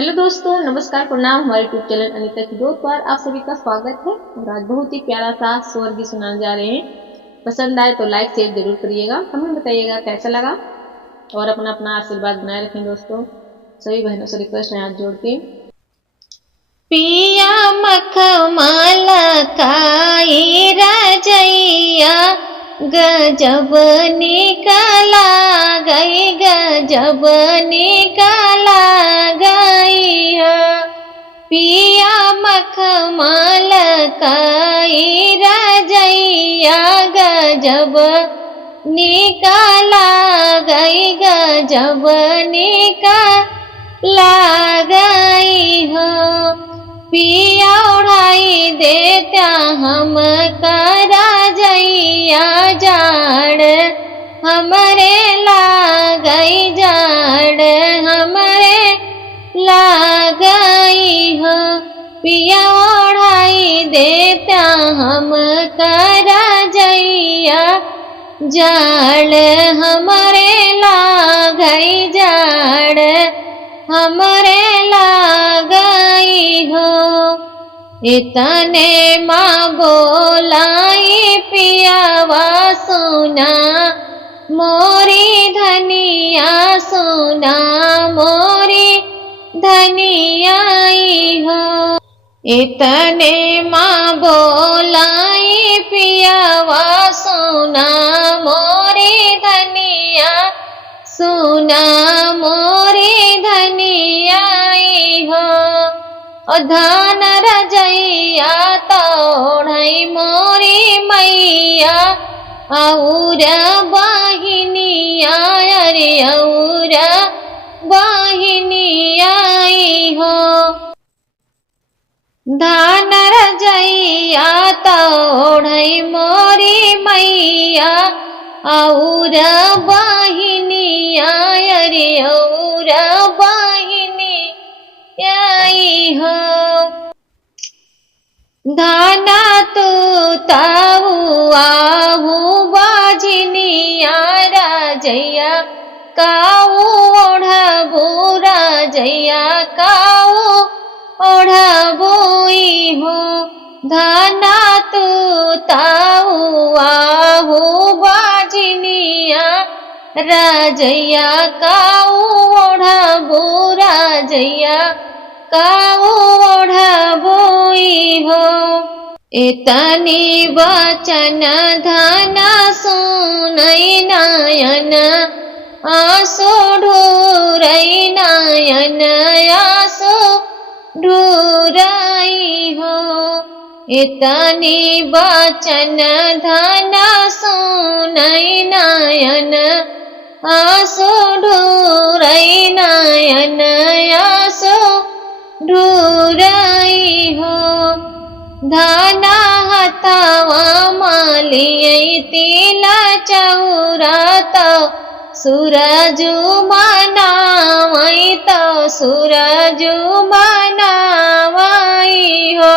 Hello दोस्तों, नमस्कार, प्रणाम। हमारे यूट्यूब चैनल अनीता की दोस्त पर आप सभी का स्वागत है। और आज बहुत ही प्यारा सा स्वर्गीत सुनाने जा रहे हैं। पसंद आए तो लाइक शेयर जरूर करिएगा, हमें बताइएगा कैसा लगा और अपना अपना आशीर्वाद बनाए रखें। दोस्तों सभी बहनों से रिक्वेस्ट है हाथ जोड़ के। पिया मखमल काई रजैया गजब निकला गई, गजब निकला गई है। पिया मखमल काई रजैया गजब निकला गई, गजब निकला गई हो। पिया उड़ाई देत्या हम करा जैया जाड़ हमरे लागई, जाड़ हमरे लागई हो। पिया उड़ाई देत्या हम करा जैया जाड़ हमरे लागई, जाड़ हमरे लागई हो। इतने माँ बोलाई पियावा सुना मोरी धनिया, सुना मोरी धनियाई हो। इतने माँ बोलाई पियावा सुना मोरी धनिया, सुना मोरी धनियाई हो। धान रजैया तोड़ई मोरी मैया और बहिनिया, अरे और बहिनिया हो। धान रजैया तोड़ई मोरी मैया और बहिनिया, अरे और बहिनी आई हो। धाना तू ताऊ आहू बाजिनिया राजैया काऊ ओढ़बू, राजैया काऊ ओढ़बुई हो। धाना तू ताऊ आहू बाजिनिया राजैया काऊ ओढ़बू, राजैया काऊ ओढ़बुई हो। इतनी वचन धन सुनई नयन आंसू ढूरई, नयन आंसू ढूरई हो। इतनी वचन धन सुनई नयन आंसू ढूरई, नयन आंसू ढूरई हो। धाना हथवा मालियई तिला चौरा तो सूरजू मनावई, तो सूरजू मनावई हो।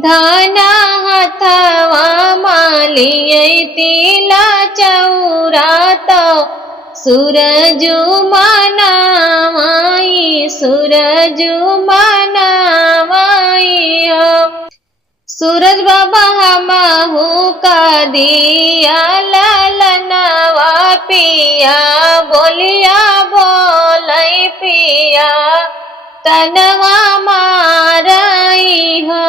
धाना हथवा मालियई तिला चौरा तो सूरजू मनावई, सूरजू मनावई हो। सूरज बाबा हमहू का दिया ललनवा पिया बोलिया बोलई पिया तनवा मारई हो।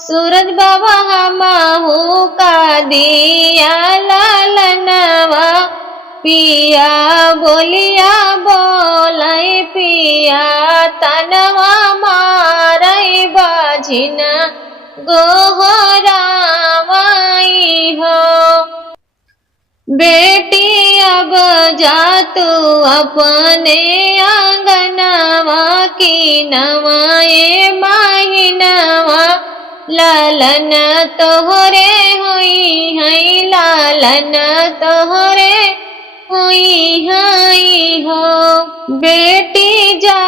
सूरज बाबा हमहू का दिया ललनवा पिया बोलिया बोलई पिया तनवा मारई बाझिन गोहरावई हो। बेटी अब जा तू अपने आंगनवा की नवाए माहिनवा लालन तोहरे हुई है, लालन तोहरे हुई है हो। बेटी जा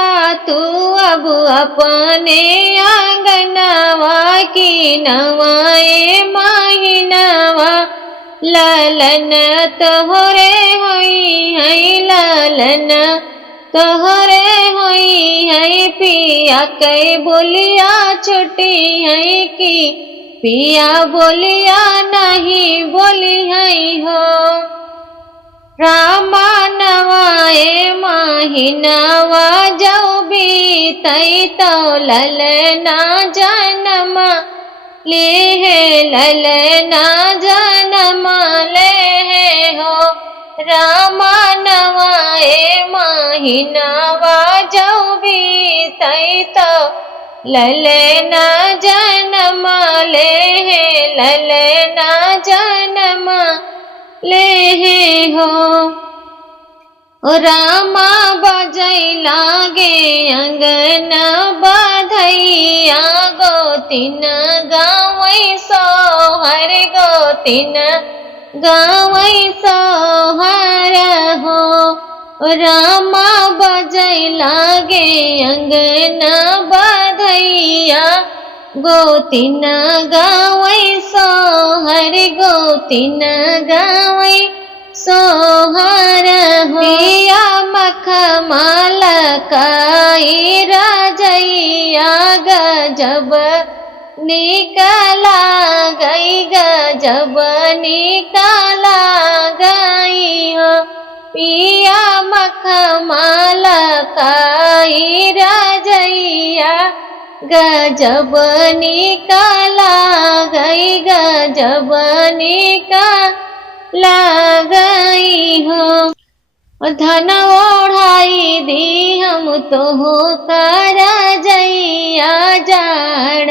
तू अब अपने आंगनवा की नवाए माहिनवा लालन तोहरे हुई है, लालन तोहरे होई है पिया कई बोलिया छुट्टी है कि पिया बोलिया नहीं बोली है हो। रामा नवाए माहिनावा जाऊ बीतई तो ललना जन्म ले है ललना जन्म ले हो। रामा नवाए माहिनावा जाऊ बीतई तो ललना जन्म ले है ललना जन्म ले हो। रामा बजै लागे अंगन बधैया गोतिन गावै सोहर गोतिन गावै सोहर हो। रामा बजै लागे अंगन बधैया गोतिन गावै सोहर गोतिन गावै सोहर हो। पिया मखमल काई रजैया गजब निकला गई गजब निकला गई हो। पिया मखमल काई रजैया गजब निकला गई गजब निकला गई हो। धन ओढ़ाई दी हम तो हो कर जैया जाड़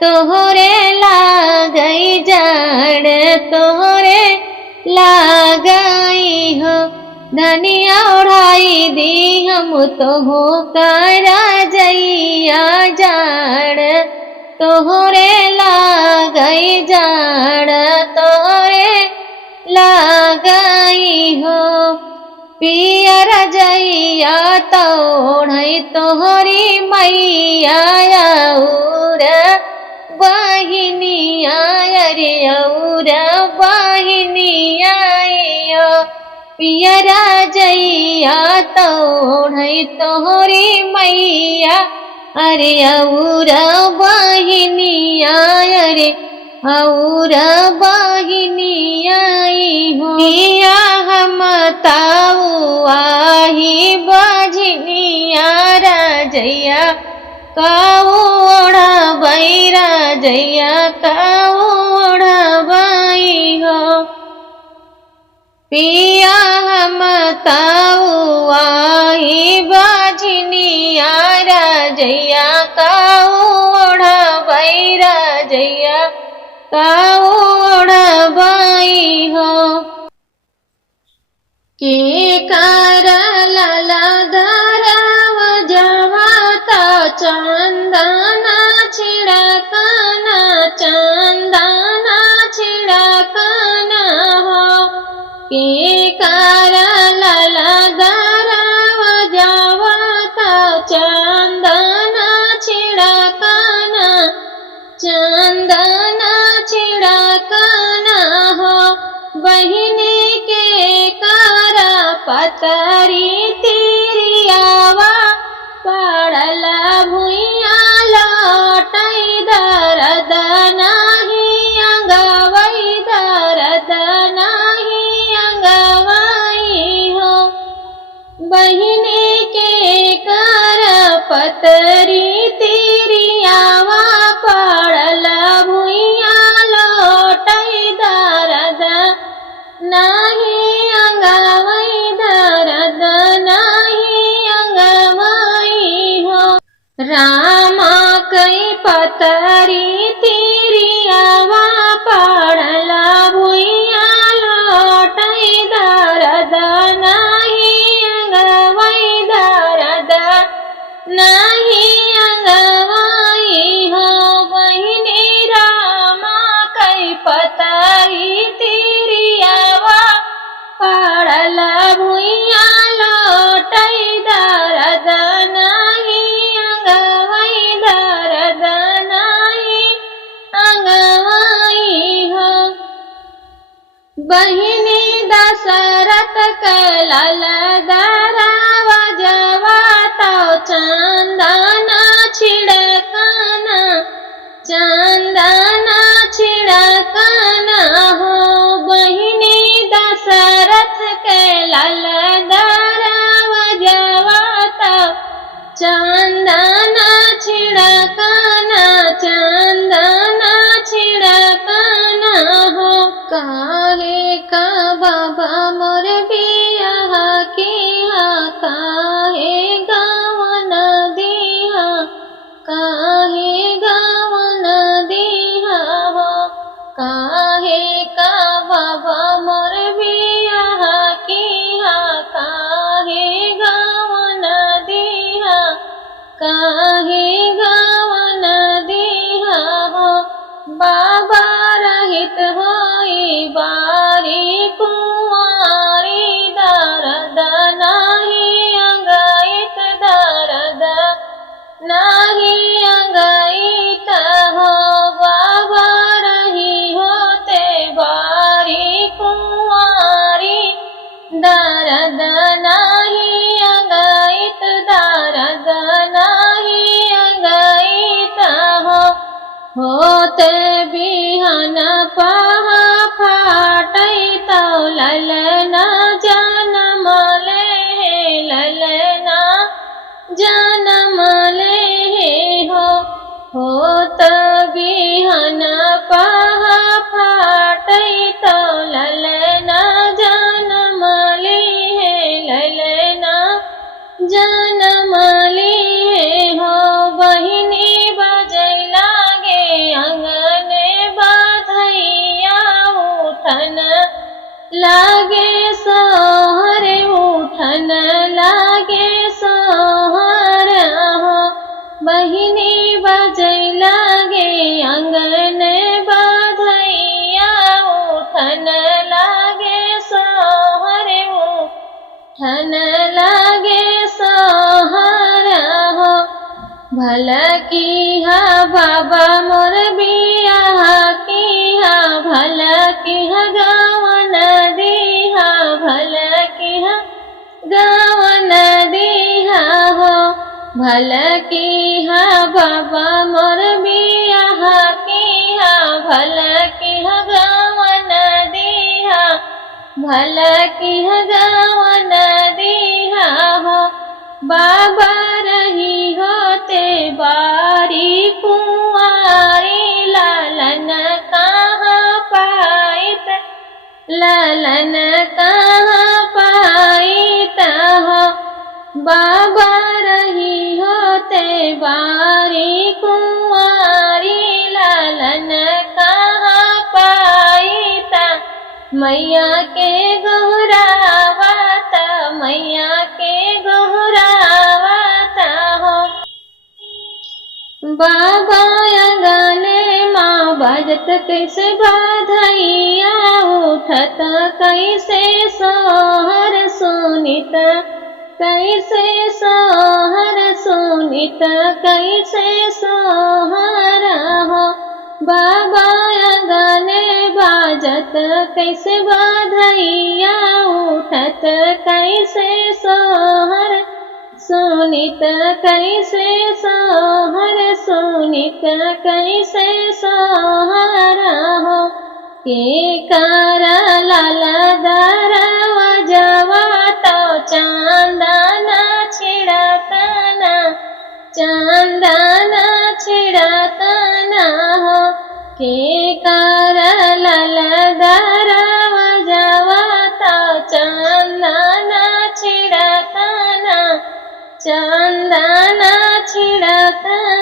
तोहरे लागई जाड़ तोहरे लागई हो। धनिया ओढ़ाई दी हम तो हो कर जैया जाड़ तोहरे लागई जाड़ तोहरे लागई हो। पियर जैया तोढ़ई तोहरी मैया और बहिनिया रे और बहिनिया पियर जैया तोढ़ई तोहरी मैया अरे और बहिनिया रे और बहिनिया हो। पिया हम ताऊ आही बजनिया राजैया काऊड़ा बाई राजैया काऊड़ा बाई हो। पिया हम ताऊ आही बजनिया राजैया काऊड़ा बाई राजैया काऊड़ा बाई हो। के कर लला धराव जवाता चंदना छिड़कना चंदना छिड़कना हो। के कर लला धराव जवाता चंदना छिड़कना चंदना छिड़कना हो। बहिनी के कर पतरी तिरियावा पड़ला भुइया लौटई दर्द नाही अंगवई दर्द नाही अंगवई हो। बहिनी के कर पतरी तिरियावा पड़ला भुइया लौटई दर्द नाही अंगवई दर्द नाही अंगवई हो। रामा कई पतरी तिरियावा पड़ला भुइया लौटई दर्द नाही अंगवई दर्द नहीं अंगवई हो। बहिनी रामा कई पतरी तिरियावा पड़ला भुइया लौटई दर्द नहीं अंगवई दर्द नहीं अंगवई हो। बहिनी दशरथ कलल दरावा चंदना छिड़काना चंदना छिड़काना हो काहे का बाबा मोर बियाह किया काहे गावन दिया काहे गावन दिया हो काहे का बाबा मोर बियाह किया काहे गावन दिया काहे गावन दिया हो बाबा रहित होई बारी कुंवारी दर्द नाही अंगायत दर्द नाही अंगायत हो बाबा रही होते बारी कुंवारी दर्द नाही अंगायत दर्द नाही अंगायत हो होते बिहान पहा फाटै तो ललना जनम ले ललना जनम ले होत बिहान पहा फाटै तो ललना जनम ले ललना जनम ले हो बहिनी बजै लागे अंगने बाधैया उठन लागे सोहर उठन लागे सोहर हो बहिनी बजै लागे अंगने बाधैया उठन लागे सोहर उठन लागे सोहर हो भल किहा बाबा मोर बियाह किहा भल किहा गावन दिहा भल किहा गावन दिहा हो भल किहा बाबा मोर बियाह किहा भल किहा गावन दिहा भल किहा गावन दिहा हो बाबा रही होते बारी कुंवारी लालन कहाँ पाइत लालन कहाँ पाइत हो बाबा रही होते बारी कुंवारी लालन कहाँ पाइत मैया के गोहरावत मैया के गोहरावत हो बाबा अंगने माँ बजत कैसे बाधैया उठत कैसे सोहर सुनित कैसे सोहर सुनित कैसे सोहर हो बाबा अंगने बाजत कैसे बाधैया उठत कैसे सोहर सुनित कैसे सोहर सुनित कैसे सोहर हो के कर लाल दरवाजवा तो चंदना छिड़कना चंदना छिड़कना हो के कर लाल दरवाजवा तो चंदना छिड़कना चंदना छिड़कना